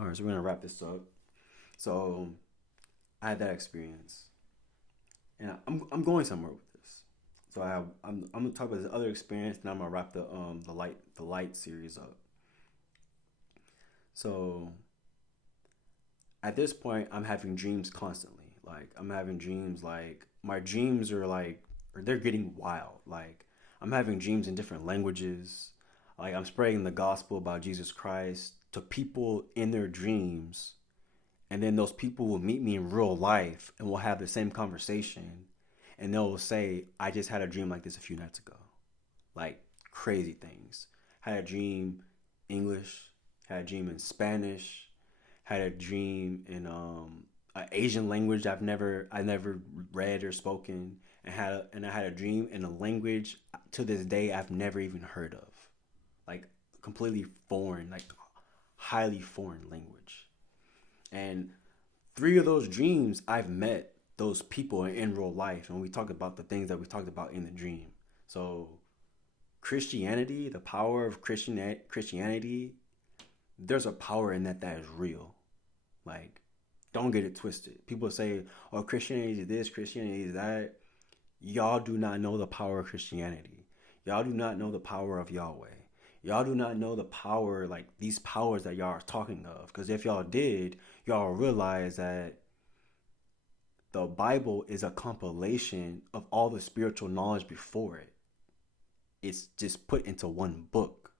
All right, so we're gonna wrap this up. So I had that experience, and I'm going somewhere with this. So I'm gonna talk about this other experience, and I'm gonna wrap the light series up. So at this point, I'm having dreams constantly. Like I'm having dreams like my dreams are like or they're getting wild. Like I'm having dreams in different languages. Like I'm spreading the gospel about Jesus Christ to people in their dreams, and then those people will meet me in real life and we'll have the same conversation, and they'll say, I just had a dream like this a few nights ago. Like crazy things. Had a dream English, had a dream in Spanish, had a dream in an Asian language I never read or spoken, and I had a dream in a language to this day I've never even heard of, like completely foreign, like highly foreign language. And three of those dreams, I've met those people in real life, and we talked about the things that we talked about in the dream. So Christianity, the power of Christianity, there's a power in that is real. Like, don't get it twisted. People say, "Oh, Christianity is this, Christianity is that." Y'all do not know the power of Christianity. Y'all do not know the power of Yahweh. Y'all do not know the power, like these powers that y'all are talking of. Because if y'all did, y'all realize that the Bible is a compilation of all the spiritual knowledge before it. It's just put into one book.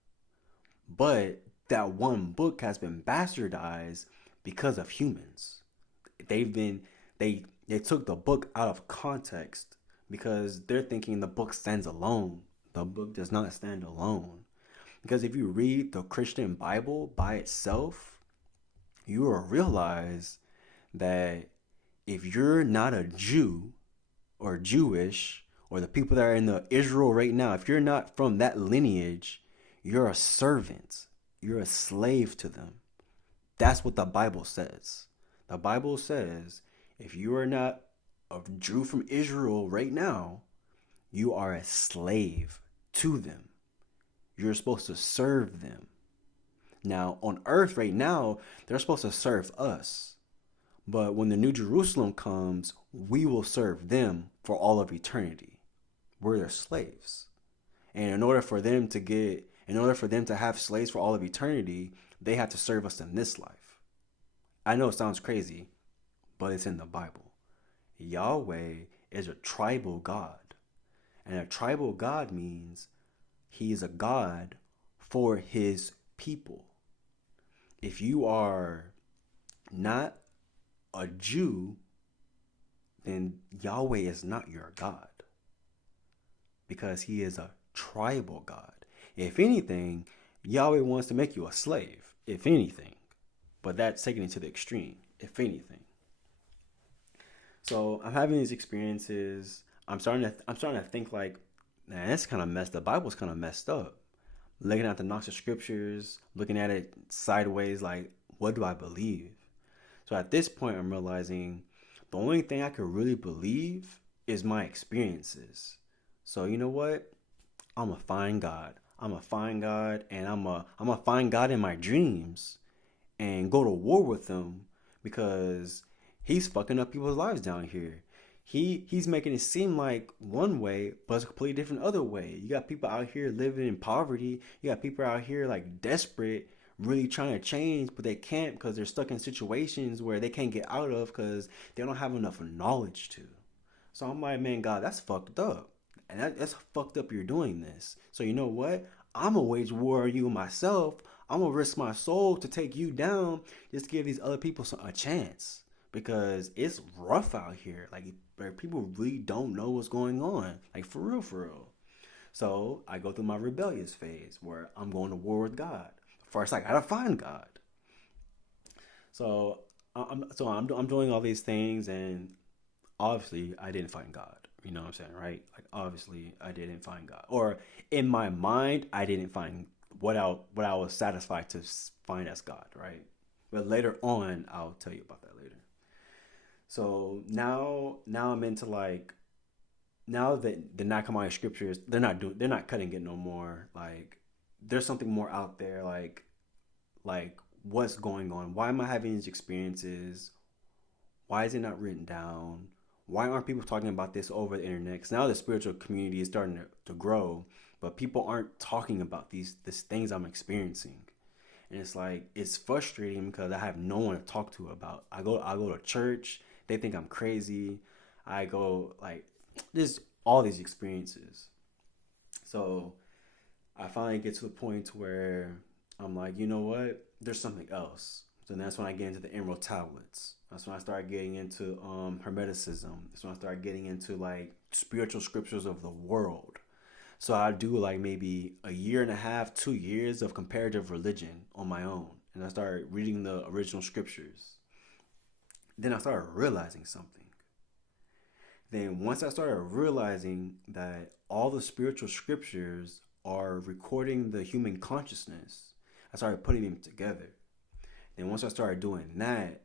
But that one book has been bastardized because of humans. They've been they took the book out of context because they're thinking the book stands alone. The book does not stand alone. Because if you read the Christian Bible by itself, you will realize that if you're not a Jew or Jewish or the people that are in the Israel right now, if you're not from that lineage, you're a servant. You're a slave to them. That's what the Bible says. The Bible says if you are not a Jew from Israel right now, you are a slave to them. You're supposed to serve them. Now, on earth right now, they're supposed to serve us. But when the New Jerusalem comes, we will serve them for all of eternity. We're their slaves. And in order for them to have slaves for all of eternity, they have to serve us in this life. I know it sounds crazy, but it's in the Bible. Yahweh is a tribal God. And a tribal God means he is a God for his people. If you are not a Jew, then Yahweh is not your God because he is a tribal God. If anything, Yahweh wants to make you a slave, if anything, but that's taken it to the extreme, if anything. So I'm having these experiences. I'm starting to think like, man, that's kind of messed. The Bible's kind of messed up. Looking at the Gnostic scriptures, looking at it sideways, like, what do I believe? So at this point, I'm realizing the only thing I could really believe is my experiences. So you know what? I'm gonna find God. I'm gonna find God, and I'm gonna find God in my dreams and go to war with him because he's fucking up people's lives down here. He's making it seem like one way, but it's a completely different other way. You got people out here living in poverty. You got people out here like desperate, really trying to change, but they can't because they're stuck in situations where they can't get out of because they don't have enough knowledge to. So I'm like, man, God, that's fucked up. And that's fucked up you're doing this. So you know what? I'm gonna wage war on you myself. I'm gonna risk my soul to take you down just to give these other people a chance because it's rough out here. Like where people really don't know what's going on. Like for real, for real. So I go through my rebellious phase where I'm going to war with God. First, I gotta find God. So I'm doing all these things, and obviously I didn't find God. You know what I'm saying, right? Like obviously I didn't find God, or in my mind I didn't find what I was satisfied to find as God, right? But later on I'll tell you about that later. So now I'm into like now that the Nakamai scriptures they're not cutting it no more. Like there's something more out there. Like what's going on? Why am I having these experiences? Why is it not written down? Why aren't people talking about this over the internet? Because now the spiritual community is starting to grow, but people aren't talking about these things I'm experiencing. And it's like it's frustrating because I have no one to talk to about. I go to church, they think I'm crazy. I go like just all these experiences. So I finally get to the point where I'm like, you know what? There's something else. So that's when I get into the Emerald Tablets. That's when I start getting into Hermeticism. That's when I start getting into like spiritual scriptures of the world. So I do like maybe a year and a half, 2 years of comparative religion on my own. And I started reading the original scriptures. Then I started realizing something. Then once I started realizing that all the spiritual scriptures are recording the human consciousness, I started putting them together. Then once I started doing that,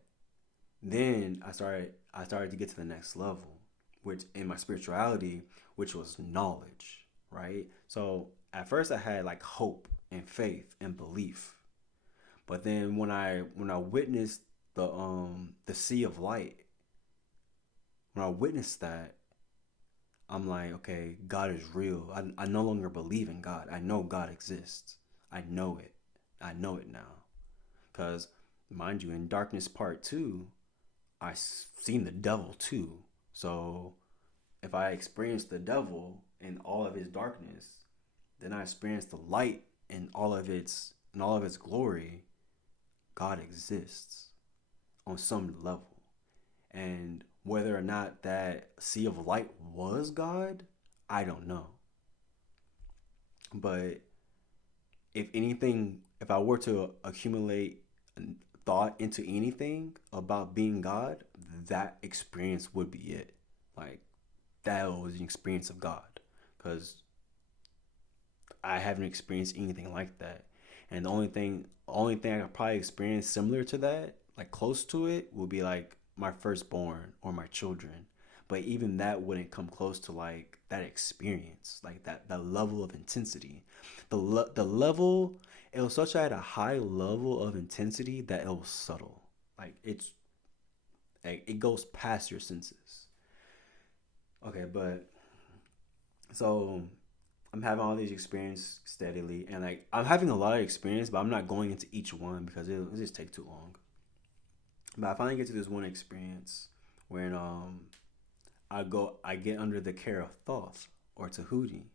then I started to get to the next level, which in my spirituality, which was knowledge, right? So at first I had like hope and faith and belief. But then when I witnessed the sea of light, when I witnessed that, I'm like, okay, God is real. I no longer believe in God. I know God exists. I know it. I know it now. Because, mind you, in Darkness Part 2, I seen the devil too. So, if I experience the devil in all of his darkness, then I experience the light in all of its glory. God exists on some level. And whether or not that sea of light was God, I don't know. But if anything, if I were to accumulate thought into anything about being God, that experience would be it. Like, that was the experience of God. Because I haven't experienced anything like that. And the only thing I could probably experience similar to that, like close to it, would be like my firstborn or my children. But even that wouldn't come close to like that experience, like that level of intensity. The level, it was such at a high level of intensity that it was subtle. Like it goes past your senses. Okay, but so I'm having all these experiences steadily, and like I'm having a lot of experience, but I'm not going into each one because it'll just take too long. But I finally get to this one experience when I get under the care of Thoth or Tahuti,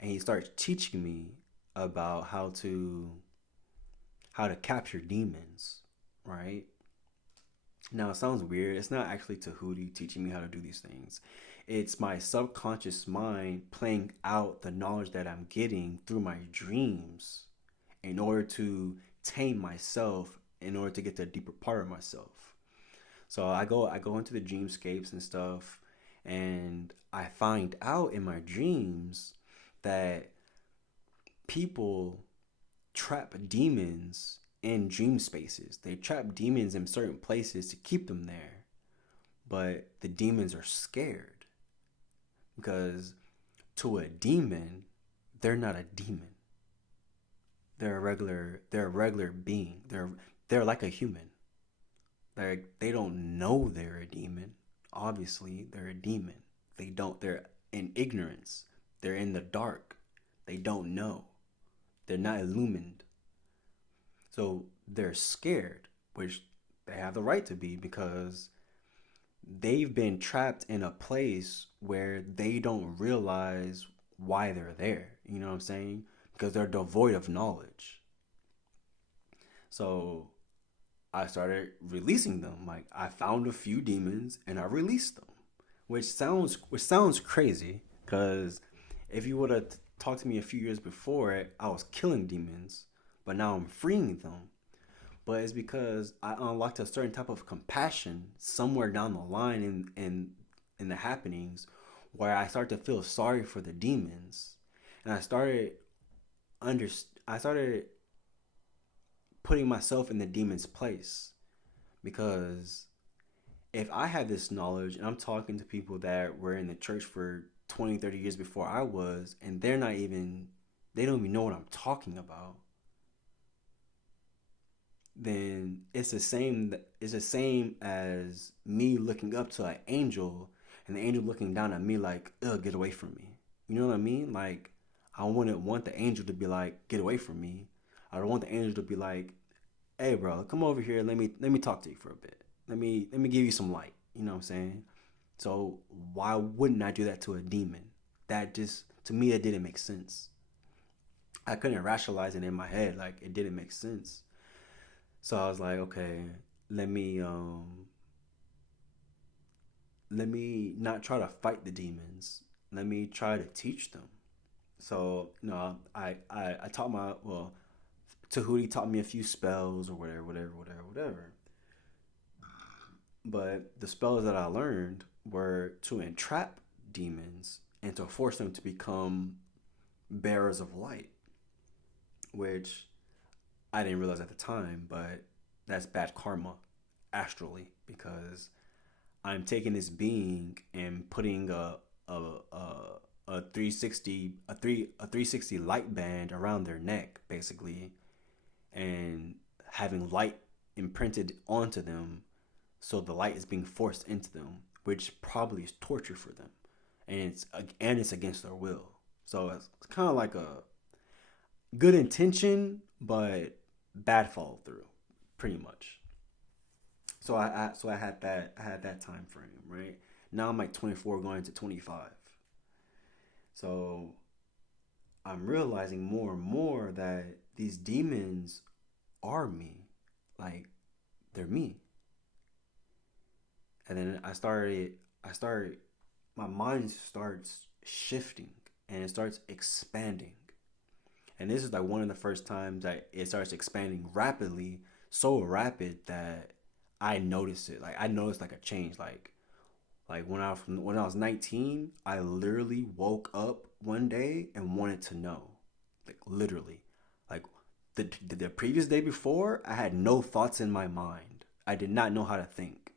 and he starts teaching me about how to capture demons, right? Now it sounds weird. It's not actually Tahuti teaching me how to do these things. It's my subconscious mind playing out the knowledge that I'm getting through my dreams in order to tame myself, in order to get to a deeper part of myself. So I go into the dreamscapes and stuff, and I find out in my dreams that people trap demons in dream spaces. They trap demons in certain places to keep them there. But the demons are scared because to a demon, they're not a demon. They're a regular being. They're like a human. They don't know they're a demon. Obviously, they're a demon. They're in ignorance. They're in the dark. They don't know. They're not illumined. So they're scared, which they have the right to be because they've been trapped in a place where they don't realize why they're there. You know what I'm saying? Because they're devoid of knowledge. So I started releasing them. Like I found a few demons and I released them, which sounds crazy because if you would have talked to me a few years before, I was killing demons, but now I'm freeing them. But it's because I unlocked a certain type of compassion somewhere down the line in the happenings where I started to feel sorry for the demons, and under I started putting myself in the demon's place because if I had this knowledge and I'm talking to people that were in the church for 20, 30 years before I was, and they don't even know what I'm talking about, then it's the same as me looking up to an angel and the angel looking down at me like, ugh, get away from me. You know what I mean? Like, I wouldn't want the angel to be like, get away from me. I don't want the angel to be like, hey bro, come over here, let me talk to you for a bit. Let me give you some light. You know what I'm saying? So why wouldn't I do that to a demon? That just, to me, that didn't make sense. I couldn't rationalize it in my head, like it didn't make sense. So I was like, okay, let me let me not try to fight the demons. Let me try to teach them. So I taught my, well, Tahuti taught me a few spells or whatever, whatever, whatever, whatever. But the spells that I learned were to entrap demons and to force them to become bearers of light, which I didn't realize at the time, but that's bad karma astrally, because I'm taking this being and putting a 360 a 360 light band around their neck basically, and having light imprinted onto them, so the light is being forced into them, which probably is torture for them, and it's against their will. So it's kind of like a good intention, but bad follow through, pretty much. So I had that time frame, right? Now I'm like 24 going to 25. So I'm realizing more and more that these demons are me. Like, they're me. And then I started my mind starts shifting and it starts expanding. And this is like one of the first times that it starts expanding rapidly, so rapid that I noticed it. Like, I noticed like a change. Like when I was 19, I literally woke up one day and wanted to know. Like, literally. Like, the previous day before, I had no thoughts in my mind. I did not know how to think.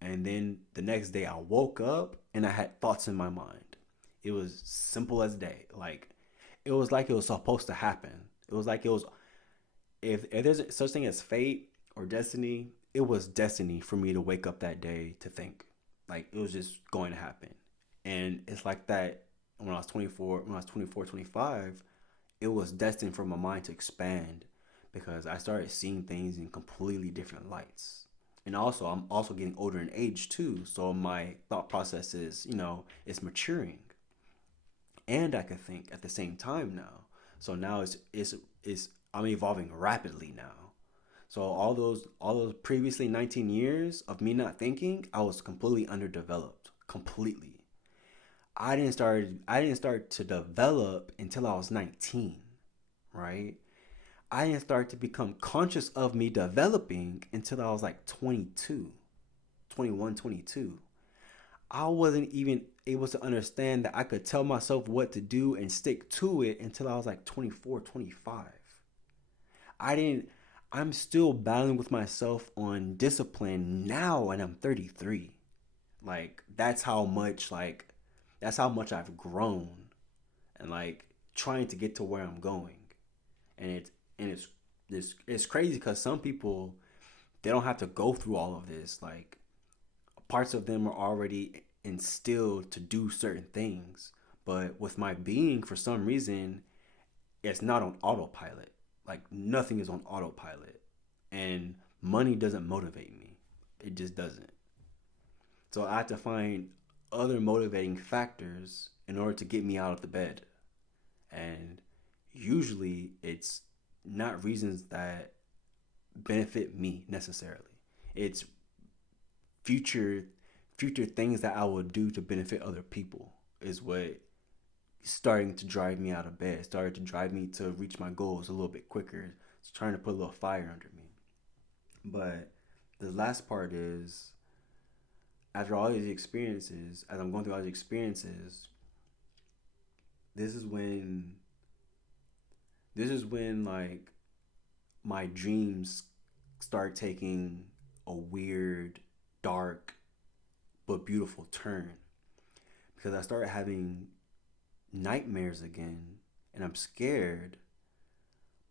And then the next day I woke up and I had thoughts in my mind. It was simple as day. Like it was supposed to happen. It was like it was, if there's such thing as fate or destiny, it was destiny for me to wake up that day to think. Like, it was just going to happen. And it's like that when I was 24, 25, it was destined for my mind to expand because I started seeing things in completely different lights. And also, I'm also getting older in age too, so my thought process is, it's maturing, and I can think at the same time now. So now it's I'm evolving rapidly now. So all those previously 19 years of me not thinking, I was completely underdeveloped, completely. I didn't start to develop until I was 19, right? I didn't start to become conscious of me developing until I was like 22, 21, 22. I wasn't even able to understand that I could tell myself what to do and stick to it until I was like 24, 25. I didn't, I'm still battling with myself on discipline now and I'm 33. Like, that's how much I've grown, and like trying to get to where I'm going. And it's crazy because some people, they don't have to go through all of this. Like, parts of them are already instilled to do certain things. But with my being, for some reason, it's not on autopilot. Like, nothing is on autopilot. And money doesn't motivate me. It just doesn't. So I have to find other motivating factors in order to get me out of the bed. And usually it's not reasons that benefit me necessarily. It's future future things that I will do to benefit other people is what starting to drive me out of bed, started to drive me to reach my goals a little bit quicker. It's trying to put a little fire under me. But the last part is, after all these experiences, as I'm going through all these experiences, this is when like my dreams start taking a weird, dark, but beautiful turn, because I started having nightmares again, and I'm scared.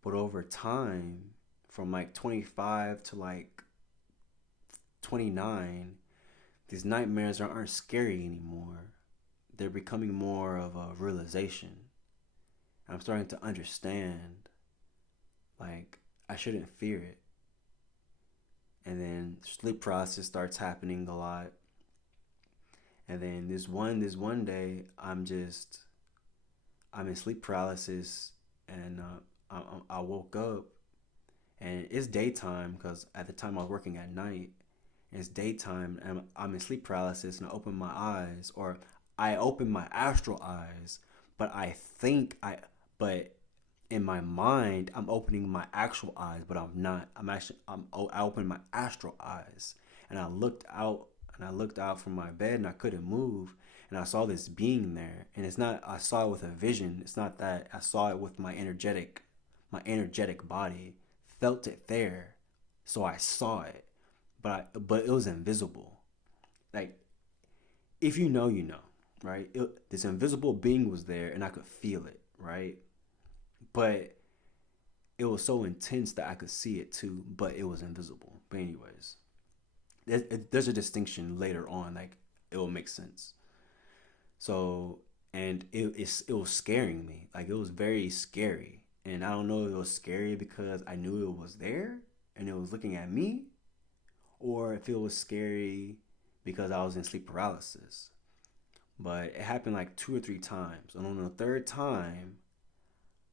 But over time, from like 25 to like 29, these nightmares aren't scary anymore. They're becoming more of a realization. I'm starting to understand, like, I shouldn't fear it. And then sleep paralysis starts happening a lot. And then this one day, I'm in sleep paralysis, and I woke up, and it's daytime because at the time I was working at night. It's daytime, and I'm in sleep paralysis, and I open my eyes, or I open my astral eyes, but I think but in my mind, I'm opening my actual eyes, but I'm not. I opened my astral eyes, and I looked out from my bed, and I couldn't move, and I saw this being there, and it's not. I saw it with a vision. It's not that I saw it with my energetic body, felt it there, so I saw it, but it was invisible. Like, if you know, you know, right? This invisible being was there, and I could feel it, right? But it was so intense that I could see it too, but it was invisible. But anyways, there's a distinction later on. Like, it will make sense. So, and it was scaring me. Like, it was very scary, and I don't know if it was scary because I knew it was there and it was looking at me, or if it was scary because I was in sleep paralysis. But it happened like 2 or 3 times, and on the third time,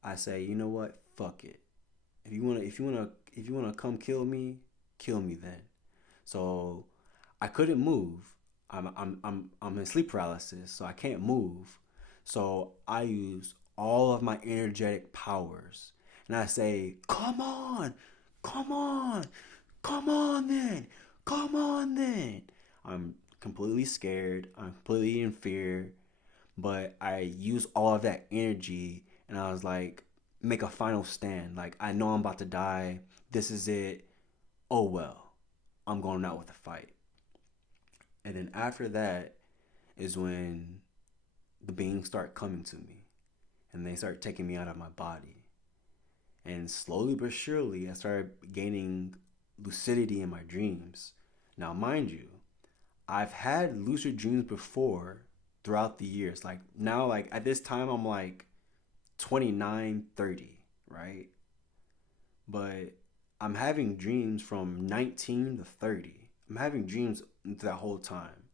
I say, you know what? Fuck it. If you wanna come kill me then. So I couldn't move. I'm in sleep paralysis, so I can't move. So I use all of my energetic powers, and I say, "Come on, come on, come on then, come on then." I'm completely scared. I'm completely in fear, but I use all of that energy, and I was like, make a final stand. Like, I know I'm about to die. This is it. Oh well, I'm going out with a fight. And then after that is when the beings start coming to me, and they start taking me out of my body. And slowly but surely, I started gaining lucidity in my dreams. Now, mind you, I've had lucid dreams before throughout the years. Like, now, like at this time, I'm like 29, 30, right? But I'm having dreams from 19 to 30. I'm having dreams that whole time.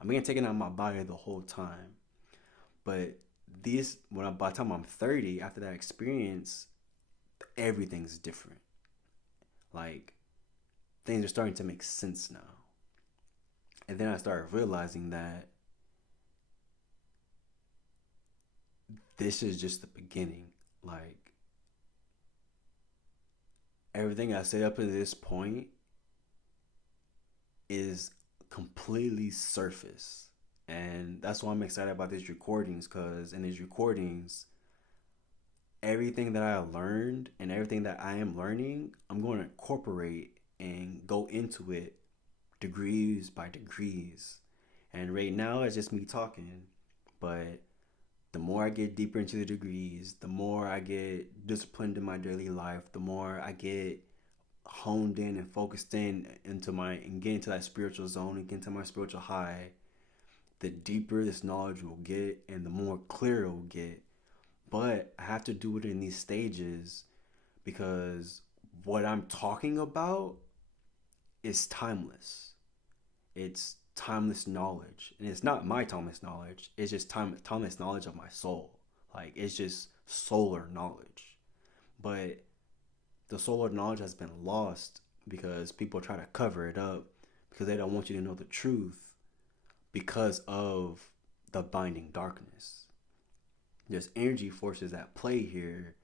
I'm being taken out of my body the whole time. But by the time I'm 30, after that experience, everything's different. Like, things are starting to make sense now. And then I started realizing that this is just the beginning. Like, everything I said up to this point is completely surface. And that's why I'm excited about these recordings, because in these recordings, everything that I learned and everything that I am learning, I'm going to incorporate and go into it degrees by degrees. And right now, it's just me talking. But the more I get deeper into the degrees, the more I get disciplined in my daily life, the more I get honed in and focused in into my and get into that spiritual zone and get into my spiritual high, the deeper this knowledge will get and the more clear it will get. But I have to do it in these stages because what I'm talking about is timeless. It's timeless knowledge. And it's not my timeless knowledge. It's just timeless knowledge of my soul. Like, it's just solar knowledge. But the solar knowledge has been lost because people try to cover it up because they don't want you to know the truth because of the binding darkness. There's energy forces at play here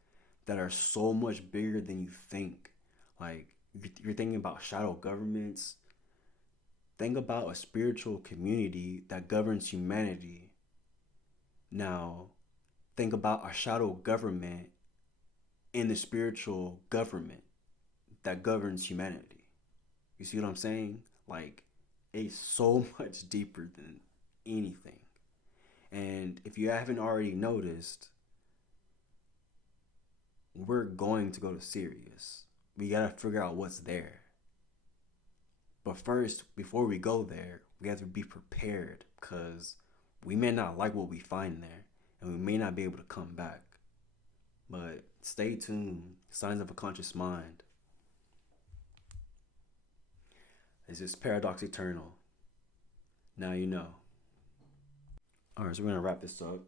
that are so much bigger than you think. Like, you're thinking about shadow governments. Think about a spiritual community that governs humanity. Now, think about a shadow government in the spiritual government that governs humanity. You see what I'm saying? Like, it's so much deeper than anything. And if you haven't already noticed, we're going to go to Sirius. we gotta figure out what's there. But first, before we go there, we have to be prepared because we may not like what we find there and we may not be able to come back. But stay tuned. Signs of a Conscious Mind. This is Paradox Eternal. Now you know. Alright, so we're gonna wrap this up.